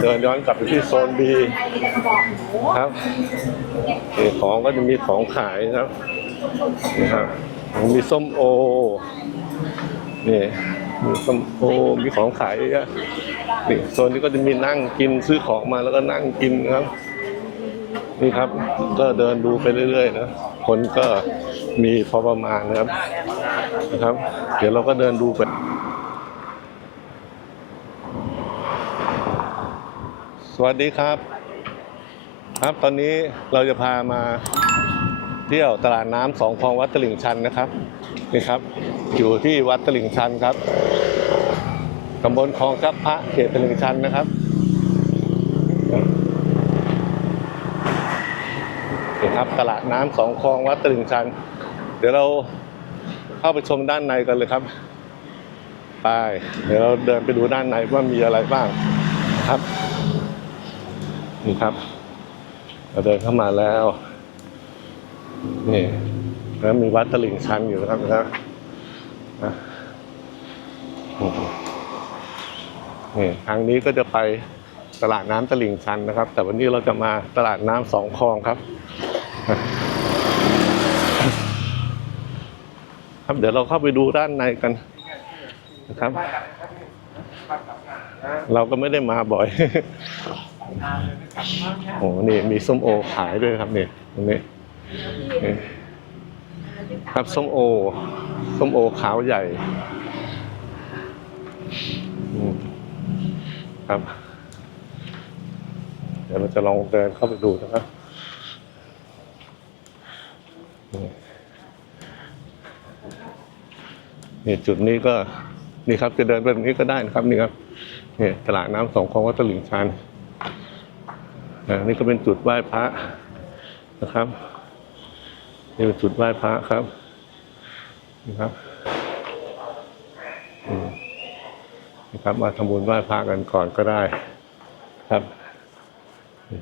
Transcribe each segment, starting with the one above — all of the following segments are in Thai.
เดินย้อนกลับไปที่โซน B ครับนี่ของก็จะมีของขายครับนี่ครับมีส้มโอ นี่มีส้มโอ มีของขายเยอะนี่โซนนี้ก็จะมีนั่งกินซื้อของมาแล้วก็นั่งกินครับ นี่ครับ ก็เดินดูไปเรื่อยๆนะ คนก็มีพอประมาณนะครับนะครับ เดี๋ยวเราก็เดินดูไป สวัสดีครับ ครับตอนนี้เราจะพามาเที่ยวตลาดน้ำสองคลองวัดตลิ่งชันนะครับนี่ครับ อยู่ที่วัดตลิ่งชันครับตำบลคลองจับพระเขตตลิ่งชันนะครับนี่ครับตลาดน้ำสองคลองวัดตลิ่งชัน เดี๋ยวเราเข้าไปชมด้านในกันเลยครับไปเดี๋ยวเราเดินไปดูด้านในว่ามีอะไรบ้างครับ นี่ครับ เราเดินเข้ามาแล้ว นี่แล้วมีวัดตลิ่งชันอยู่นะครับนะนี่ทางนี้ก็จะไปตลาดน้ำตลิ่งชันนะครับ แต่วันนี้เราจะมาตลาดน้ำสองคลองครับ ครับเดี๋ยวเราเข้าไปดูด้านในกันนะครับ เราก็ไม่ได้มาบ่อย โอ้โหนี่มีส้มโอขายด้วยครับเนี่ยตรงนี้นี่ครับส้มโอ ส้มโอขาวใหญ่ครับ เดี๋ยวเราจะลองเดินเข้าไปดูนะครับนี่จุดนี้ก็นี่ครับจะเดินไปตรงนี้ก็ได้นะครับนี่ครับนี่ตลาดน้ำสองคลองวัดตลิ่งชันอ่ นี่ก็เป็นจุดไหว้พระนะครับนี่เป็นจุดไหว้พระครับนี่ครับนี่ครับมาทำบุญไหว้พระกันก่อนก็ได้ครับ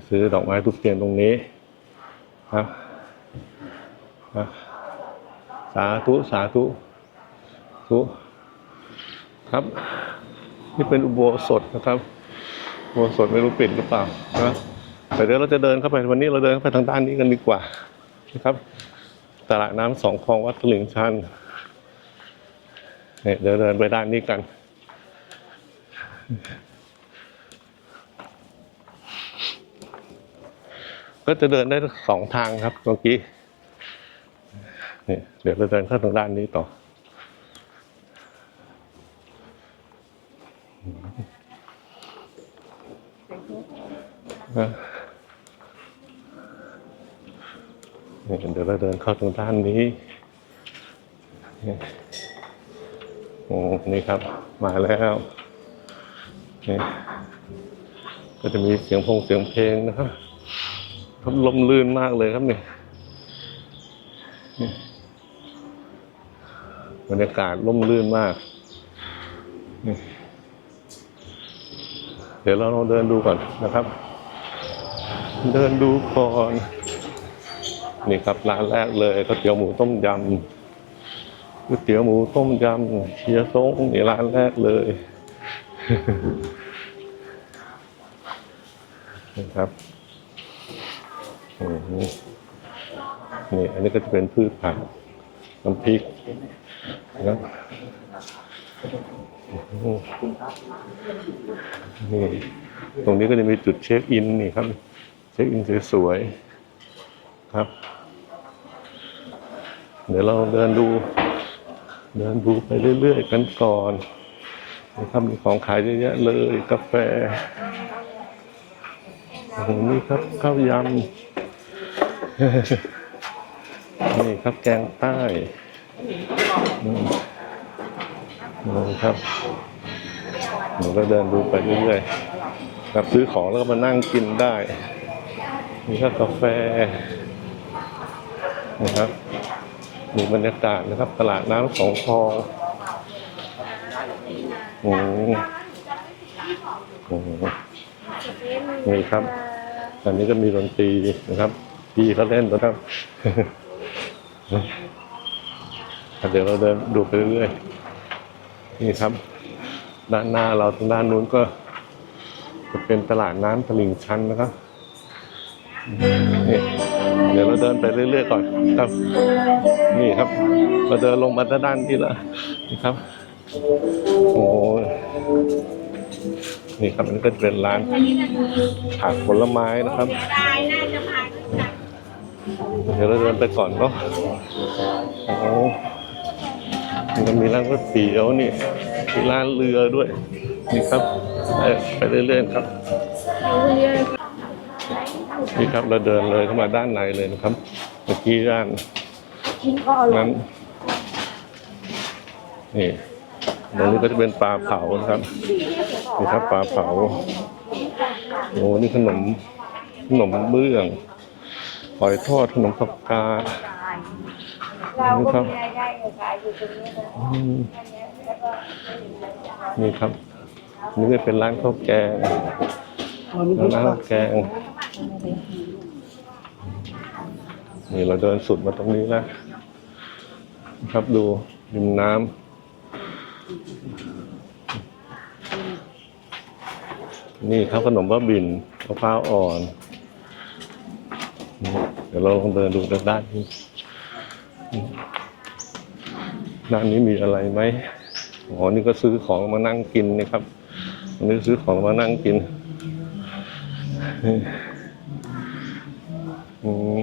ซื้อดอกไม้ทุกเทียนตรงนี้ครับครับสาธุสาธุธุครับ นี่เป็นอุโบสถนะครับอุโบสถไม่รู้ปิดหรือเปล่านะ แต่เดี๋ยวเราจะเดินเข้าไปวันนี้เราเดินเข้าไปทางด้านนี้กันดีกว่านะครับตลาดน้ำสองคลองวัดตลิ่งชันเนี่ยเดี๋ยวเดินไปด้านนี้กัน ก็จะเดินได้สองทางครับเมื่อกี้นี่เดี๋ยวเราเดินเข้าทางด้านนี้ต่อนะ นี่เดี๋ยวเราเดินเข้าตรงด้านนี้นี่โอ้นี่ครับ มาแล้วนี่ก็จะมีเสียงพงเสียงเพลงนะครับครับลมลื่นมากเลยครับนี่นี่บรรยากาศล่มลื่นมาก เดี๋ยวเราลองเดินดูก่อนนะครับ เดินดูก่อน นี่ครับร้านแรกเลยก๋วยเตี๋ยวหมูต้มยำก๋วยเตี๋ยวหมูต้มยำเชียร์ซงนี่ร้านแรกเลยนี่ครับนี่อันนี้ก็จะเป็นพืชผักน้ำพริกนะนี่ตรงนี้ก็จะมีจุดเช็คอินนี่ครับ เช็คอินสวยๆครับ เดี๋ยวเราเดินดู เดินดูไปเรื่อยๆกันก่อนนะครับมีของขายเยอะแยะเลย กาแฟโอ้โหนี่ครับข้าวยำนี่ครับแกงใต้นี่ครับเดี๋ยวเราเดินดูไปเรื่อยๆครับซื้อของแล้วก็มานั่งกินได้มีข้าวกาแฟนะครับ มีบรรยากาศนะครับ ตลาดน้ำสองคลองโอ้โหโอ้โหนี่ครับ อันนี้ก็มีดนตรีนะครับพี่เขาเล่นนะครับเดี๋ยวเราเดินดูไปเรื่อยๆนี่ครับ ด้านหน้าเราทางด้านนู้นก็ จะเป็นตลาดน้ำตลิ่งชันนะครับนี่ เดินไปเรื่อยๆก่อนครับ นี่ครับ เราเดินลงมาด้านนี้แล้วนี่ครับ โอ้นี่ครับมันก็เป็นร้านผักผลไม้นะครับเดี๋ยวเราเดินไปก่อนเนาะโอ้มันมีร้านก๋วยเตี๋ยวนี่มีร้านเรือด้วย นี่ครับ ไปเรื่อยๆครับ นี่ครับเราเดินเลยเข้ามาด้านในเลยนะครับ เมื่อกี้ด้านชิ้นก็อร่อยนั้นนี่ตรงนี้ก็จะเป็นปลาเผานะครับนี่ครับปลาเผาโอ้นี่ขนมขนมเบื้องหอยทอดขนมผักกาดเราก็มีรายได้ขายอยู่ตรงนี้นะอืมแล้วก็นี่ครับ นี่ก็เป็นร้านข้าวแกง ร้านข้าวแกงนี่เราเดินสุดมาตรงนี้แล้วนะครับดูริมน้ำนี่ครับขนมบ้าบินมะพร้าวอ่อน เดี๋ยวเราลองเดินดูด้านนี้ด้านนี้มีอะไรไหมอ๋อนี่ก็ซื้อของมานั่งกินนี่ครับนนี้ซื้อของมานั่งกิน อื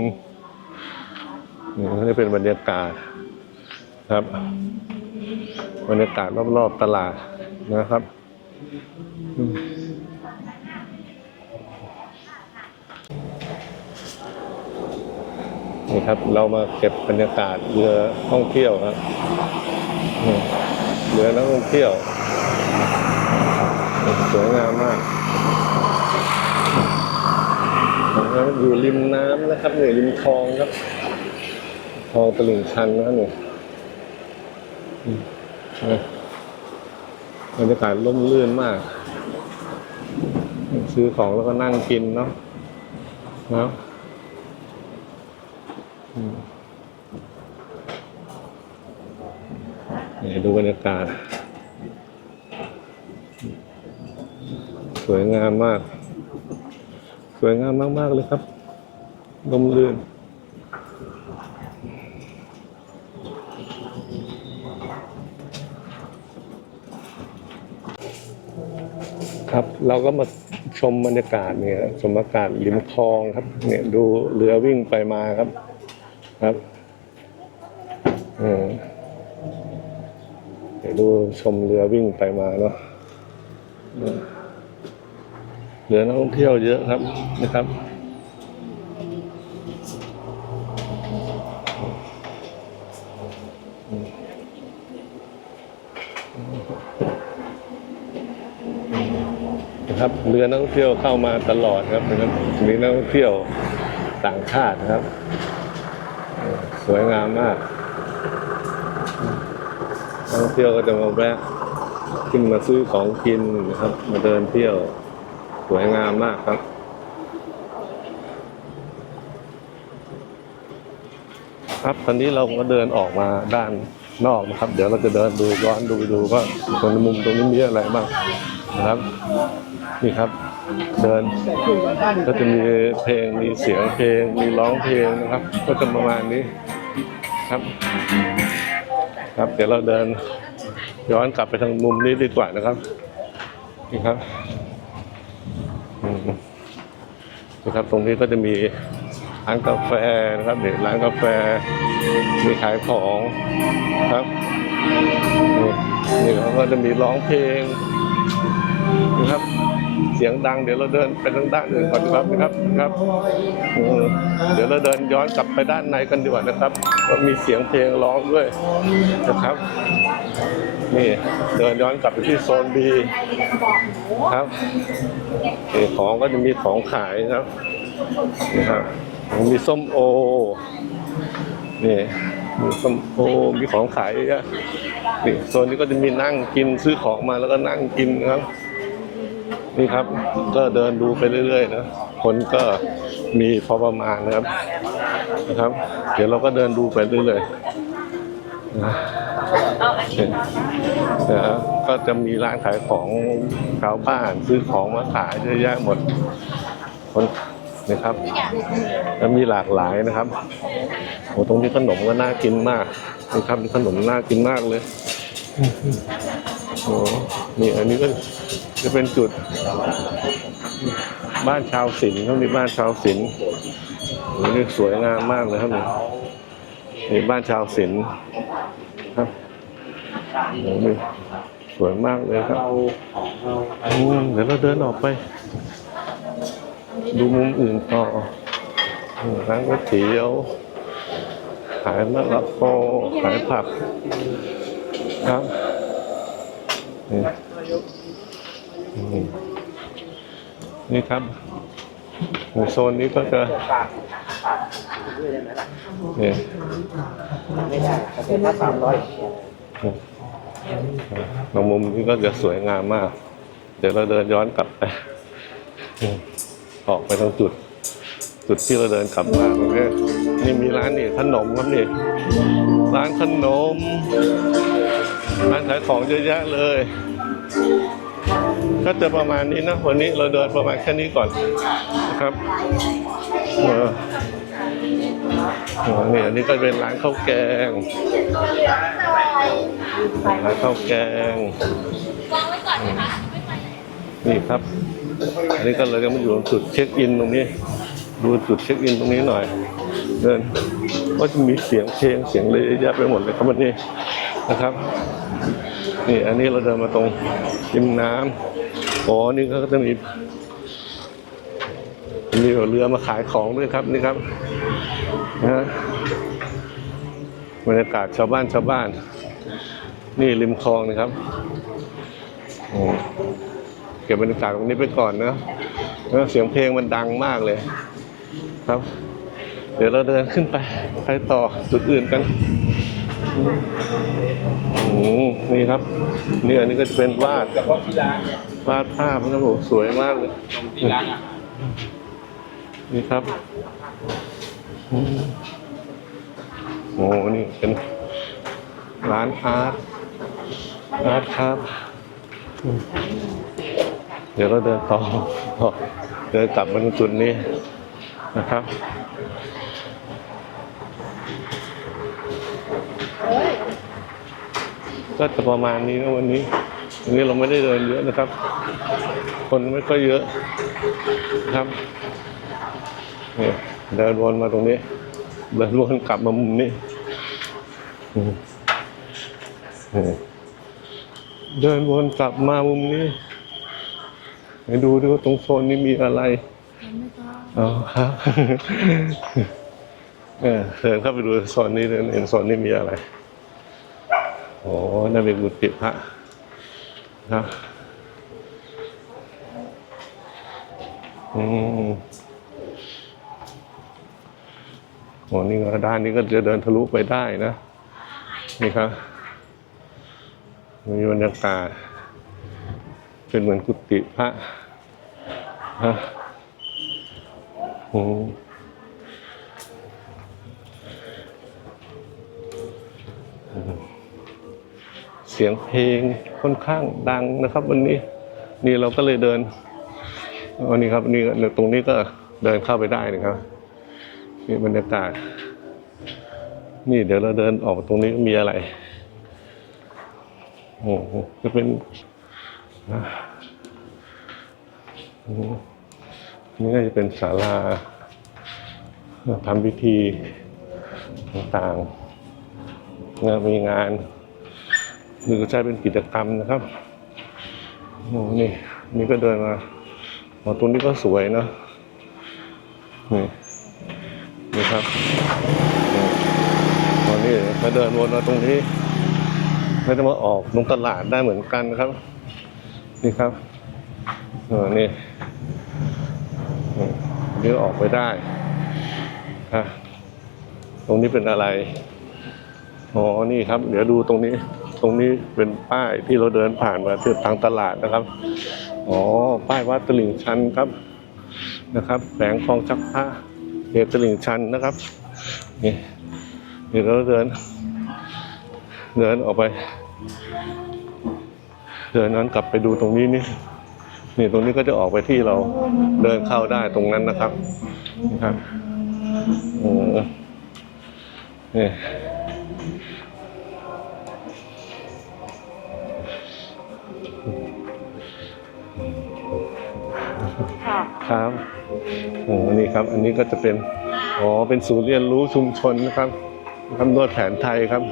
มนี่เป็นบรรยากาศครับบรรยากาศรอบๆตลาดนะครับนี่ครับ เรามาเก็บบรรยากาศเรือท่องเที่ยวครับเรือนักท่องเที่ยว สวยงามมาก อยู่ริมน้ำนะครับเหนี่ริมคลองครับคลองตลิ่งชันนะเนี่ยอืมนะบรรยากาศร่มรื่นมาก ซื้อของแล้วก็นั่งกินเนาะนะนี่ดูบรรยากาศ สวยงามมาก สวยงามมาก ๆ เลยครับร่มรื่นครับ เราก็มาชมบรรยากาศเนี่ยชมบรรยากาศริมคลองครับ เนี่ยดูเรือวิ่งไปมาครับ ครับเออเดี๋ยวดูชมเรือวิ่งไปมาเนาะ เรือนักท่องเที่ยวเยอะครับนะครับนะครับเรือนักท่องเที่ยวเข้ามาตลอดครับนะครับมีนักท่องเที่ยวต่างชาตินะครับ สวยงามมากนักท่องเที่ยวก็จะมาแวะขึ้นมาซื้อของกินนะครับ มาเดินเที่ยว วยงามมากครับ ครับตอนนี้เราก็เดินออกมาด้านนอกนะครับ เดี๋ยวเราจะเดินดูย้อนดูไปดูว่าตรงมุมตรงนี้มีอะไรบ้างนะครับ นี่ครับ เดินก็จะมีเพลงมีเสียงเพลงมีร้องเพลงนะครับ ก็จะประมาณนี้ครับ ครับเดี๋ยวเราเดินย้อนกลับไปทางมุมนี้ดีกว่านะครับนี่ครับ นะครับตรงนี้ก็จะมีร้านกาแฟนะครับเดี๋ยวร้านกาแฟมีขายของครับนี่เขาก็จะมีร้องเพลงนะครับ สียงดัง เดี๋ยวเราเดินไปทางด้านอื่นก่อนครับนะครับครับเดี๋ยวเราเดินย้อนกลับไปด้านในกันดีกว่านะครับก็มีเสียงเพลงร้องด้วยนะครับ นี่เดินย้อนกลับไปที่โซนบีครับของก็จะมีของขายนะครับนี่ครับมีส้มโอนี่มีส้มโอมีของขายเยอะนี่โซนนี้ก็จะมีนั่งกินซื้อของมาแล้วก็นั่งกินครับ นี่ครับก็เดินดูไปเรื่อยๆนะคนก็มีพอประมาณนะครับนะครับ เดี๋ยวเราก็เดินดูไปเรื่อยๆนะเคนะก็จะมีร้านขายของชาวบ้านซื้อของมาขายเยอะแยะหมดคนนะครับแล้วมีหลากหลายนะครับโอ้ตรงนี้ขนมก็น่ากินมากนะครับขนมน่ากินมากเลย โอ้นี่อันนี้ก็จะเป็นจุด บ้านชาวศิลป์เขามีบ้านชาวศิลป์โอ้นี่สวยงามมากเลยครับนี่นี่บ้านชาวศิลป์ครับโอ้นี่สวยมากเลยครับอืมเดี๋ยวเราเดินออกไป ดูมุมอื่นต่อร้านก๋วยเตี๋ยวขายมะละกอขายผักครับ นี่นี่ครับในโซนนี้ก็จะเนี่ยไม่ได้แต่เป็นถ้าสามร้อยตรงมุมนี้ก็จะสวยงามมาก เดี๋ยวเราเดินย้อนกลับไปออกไปตรงจุด จุดที่เราเดินกลับมาตรงนี้นี่มีร้านนี่ขนมครับนี่ ร้านขนม ร้านขายของเยอะแยะเลย ก็จะประมาณนี้นะ วันนี้เราเดินประมาณแค่นี้ก่อนนะครับเออนี่อันนี้ก็เป็นร้านข้าวแกง ร้านข้าวแกง นี่ครับ อันนี้ก็เลยจะมาอยู่ตรงจุดเช็คอินตรงนี้ ดูจุดเช็คอินตรงนี้หน่อย เดินก็จะมีเสียงเพลงเสียงเลยเยอะแยะไปหมดเลยครับวันนี้นะครับ นี่อันนี้เราเดินมาตรงริมน้ำอ๋อนี่ก็จะมีมีเรือมาขายของด้วยครับนี่ครับนะฮะบรรยากาศชาวบ้านชาวบ้าน นี่ริมคลองนะครับโอ้เก็บบรรยากาศตรงนี้ไปก่อนนะแล้วเสียงเพลงมันดังมากเลย ครับ เดี๋ยวเราเดินขึ้นไปไปต่อจุดอื่นกัน นี่ครับนี่อันนี้ก็จะเป็นวาดเฉพาะที่ร้านเนี่ยวาดภาพนะครับผมสวยมากเลย ตรงที่ร้านอะนี่ครับอืมโอ้นี่เป็นร้านอาร์ตอาร์ตครับอืมเดี๋ยวเราเดินต่อต่อเดินกลับมาตรงจุดนี้นะครับ ก็จะประมาณนี้นะวันนี้วันนี้เราไม่ได้เดินเยอะนะครับ คนไม่ค่อยเยอะนะครับนี่เดินวนมาตรงนี้ เดินวนกลับมามุมนี้อืมอืมเดินวนกลับมามุมนี้ไปดูดูว่าตรงโซนนี้มีอะไรอ๋อครับเออเดินเข้าไปดูโซนนี้เดินเห็นโซนนี้มีอะไร โอ้นั่นเป็นกุฏิพระนะอืมโอ้นี่ก็ด้านนี้ก็จะเดินทะลุไปได้นะ นี่ครับ มีบรรยากาศเป็นเหมือนกุฏิพระฮะอืม เสียงเพลงค่อนข้างดังนะครับ วันนี้นี่เราก็เลยเดินวันนี้ครับนี่ตรงนี้ก็เดินเข้าไปได้นะครับนี่บรรยากาศ นี่เดี๋ยวเราเดินออกตรงนี้มีอะไรโอ้โหจะเป็นอะอืมนี่ก็จะเป็นศาลาทำพิธีต่างๆงานมีงาน นี่ก็ใช้เป็นกิจกรรมนะครับโอ้นี่นี่ก็เดินมาอ๋อตรงนี้ก็สวยนะนี่นี่ครับนี่ตอนนี้มาเดินวนมาตรงนี้ไม่ได้มาออกลงตลาดได้เหมือนกันครับ นี่ครับเออนี่นี่ออกไปได้ฮะตรงนี้เป็นอะไร อ๋อ นี่ครับ เดี๋ยวดูตรงนี้ ตรงนี้เป็นป้ายที่เราเดินผ่านมาที่ทางตลาดนะครับ อ๋อ ป้ายวัดตลิ่งชันครับ นะครับแผงคลองชักผ้าเขตตลิ่งชันนะครับ นี่เราเดิน เดินออกไป เดินนั้นกลับไปดูตรงนี้นี่ นี่ตรงนี้ก็จะออกไปที่เราเดินเข้าได้ตรงนั้นนะครับ นะครับโอ้นี่ ค่ะครับโอ้นี่ครับ อันนี้ก็จะเป็น อ๋อ เป็นศูนย์เรียนรู้ชุมชนนะครับทำนวดแผนไทยครับ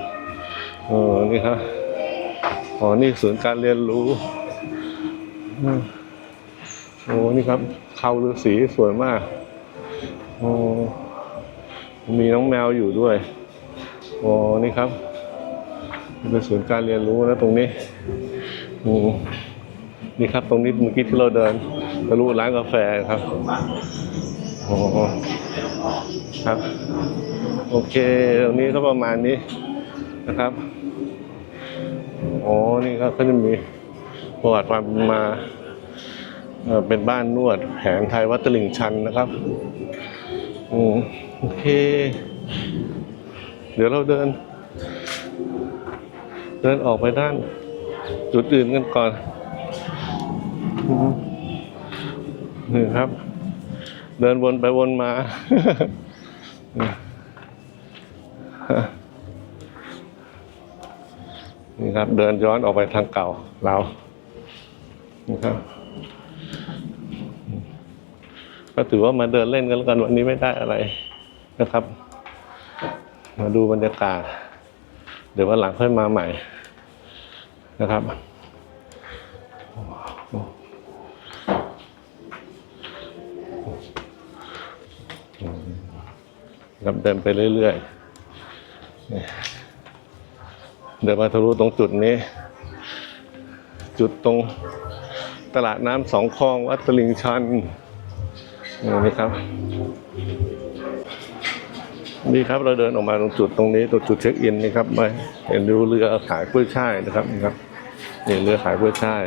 เออนี่ครับ อ๋อ นี่ศูนย์การเรียนรู้อืมโอ้นี่ครับ เขาฤาษีสวยมาก โอ้ มีน้องแมวอยู่ด้วย โอ้นี่ครับเป็นศูนย์การเรียนรู้นะตรงนี้อืมนี่ครับตรงนี้เมื่อกี้ที่เราเดิน ทะลุร้านกาแฟครับโอ้ครับ โอเค ตรงนี้ก็ประมาณนี้นะครับอ๋อนี่ก็ก็จะมีประวัติความเป็นมาเป็นบ้านนวดแผนไทยวัดตลิ่งชันนะครับอืมโอเค เดี๋ยวเราเดิน เดินออกไปด้าน จุดอื่นกันก่อนอืม นี่ครับ เดินวนไปวนมา นี่ครับ เดินย้อนออกไปทางเก่าเรานี่ครับก็ถือว่ามาเดินเล่นกันแล้วกันวันนี้ไม่ได้อะไรนะครับ มาดูบรรยากาศ เดี๋ยววันหลังค่อยมาใหม่นะครับ ครับเดินไปเรื่อยๆ เดินมาทะลุตรงจุดนี้ จุดตรงตลาดน้ำสองคลองวัดตลิงชันนี่ครับ นี่ครับเราเดินออกมาตรงจุดตรงนี้ตรงจุดเช็คอินนี่ครับมาเห็นดูเรือขายกล้วยช่ายนะครับนี่ครับนี่เรือขายกล้วยช่าย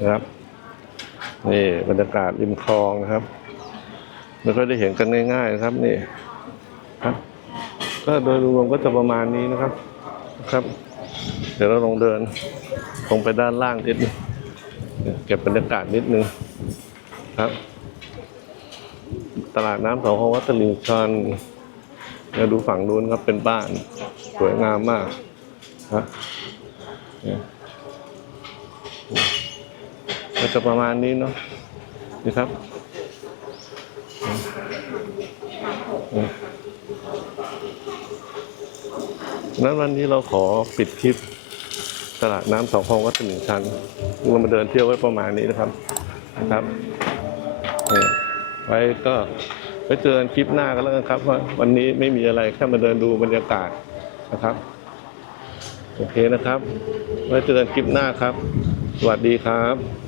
นะครับนี่บรรยากาศริมคลองนะครับแล้วก็ได้เห็นกันง่ายๆนะครับนี่ ครับ ก็โดยรวมก็จะประมาณนี้นะครับครับ เดี๋ยวเราลองเดินลงไปด้านล่างนิดนึงเก็บบรรยากาศนิดนึงครับ ตลาดน้ำสองห้องวัดตลิ่งชันเดี๋ยวดูฝั่งนู้นครับเป็นบ้าน สวยงามมากครับก็จะประมาณนี้เนาะนี่ครับ นั้นวันนี้เราขอปิดคลิปตลาดน้ำสองคลองวัดตลิ่งชันเรามาเดินเที่ยวไว้ประมาณนี้นะครับนะครับนี่ไว้ก็ไว้เจอกันคลิปหน้ากันแล้วกันครับว่าวันนี้ไม่มีอะไรแค่มาเดินดูบรรยากาศนะครับโอเคนะครับ ไว้เจอกันคลิปหน้าครับ สวัสดีครับ